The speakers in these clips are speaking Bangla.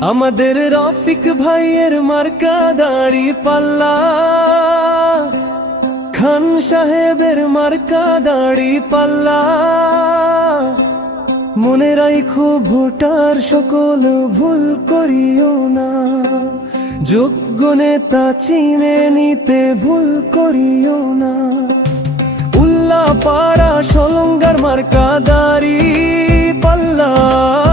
আমাদের রফিক ভাইয়ের মার্কা দাড়ি পাল্লা। খান সাহেবের মার্কা দাড়ি পাল্লা। মনে রাখো ভোটার সকল ভুল করিও না। যোগ্য নেতা চিনে নিতে ভুল করিও না। উল্লা পাড়া সলঙ্গার মার্কা দাড়ি পাল্লা।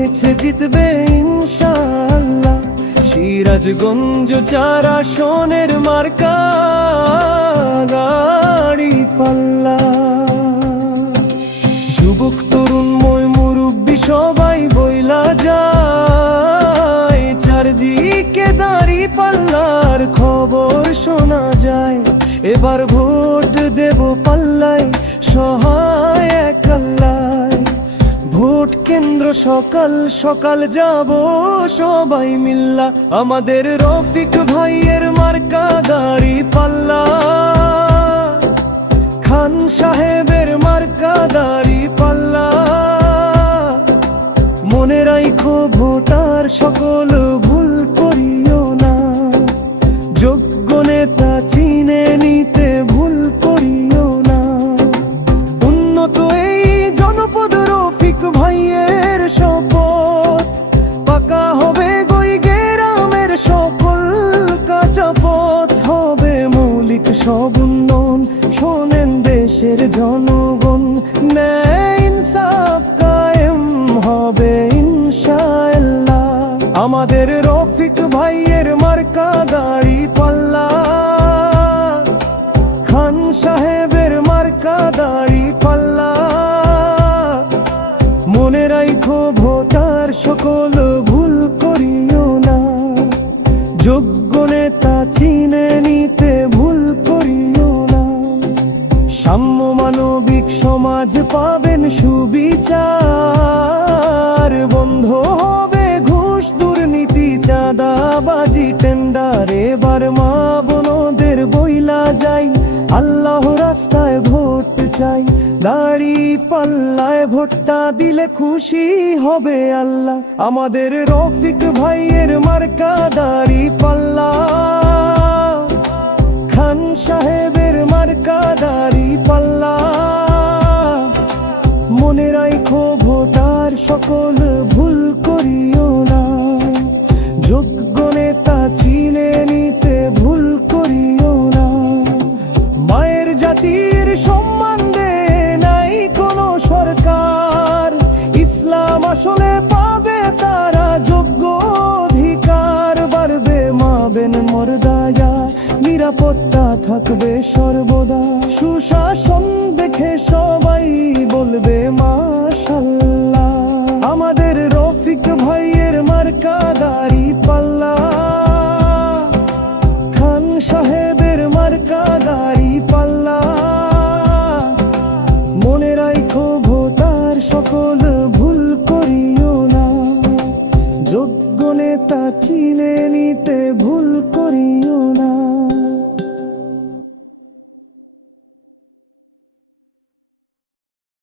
উঠেছে জিতবে ইনশাআল্লাহ। সিরাজগঞ্জ চারা সোনের মার্কা, গাড়ি পাল্লা। যুবক, তরুণ, মই, মুরব্বী, সবাই বইলা যায়। চারদিকে দাঁড়ি পাল্লার খবর শোনা যায়। এবার ভোট দেব পাল্লায়, সহায় এক আল্লায় ভোট কেন্দ্র সকাল সকাল যাব সবাই মিল্লা। আমাদের রফিক ভাইয়ের মার্কা দাড়ি পাল্লা। খান সাহেবের মার্কা দাড়ি পাল্লা। মনে রাইখো ভোটার সকল সব উন্নয়ন শোনেন দেশের জনগণ। ইনসাফ কায়েম হবে ইনশাআল্লাহ। আমাদের রফিক ভাইয়ের মার্কা দাড়ি পাল্লা। খান সাহেবের মার্কা দাড়ি পাল্লা। মনে রাখো ভোটার সকল ভুল করিও না। যোগ্য নেতা চিনে মানবিক সমাজ পাবেন সুবিচার। বন্ধ হবে ঘুষ, দুর্নীতি, চাঁদাবাজি টেন্ডার এবার মা বোনদের বইলা যাই। আল্লাহ রাস্তায় ভোট চাই। দাড়ি পাল্লায় ভোটটা দিলে খুশি হবে আল্লাহ। আমাদের রফিক ভাইয়ের মার্কা দাড়ি পাল্লা। খান সাহেবের মার্কা দাড়ি পাল্লা। সকল ভুল করিও না। যোগ্য নেতা চিনে নিতে ভুল করিও না। মায়ের জাতির সম্মান নাই কোনো সরকার। ইসলাম আসলে পাবে তারা যোগ্য অধিকার। বাড়বে মাবেন মর্যাদা নিরাপত্তা থাকবে সর্বদা। সুশাসন দেখে সবাই সকল ভুল করিও না। যোগ্য নেতা চিনে নিতে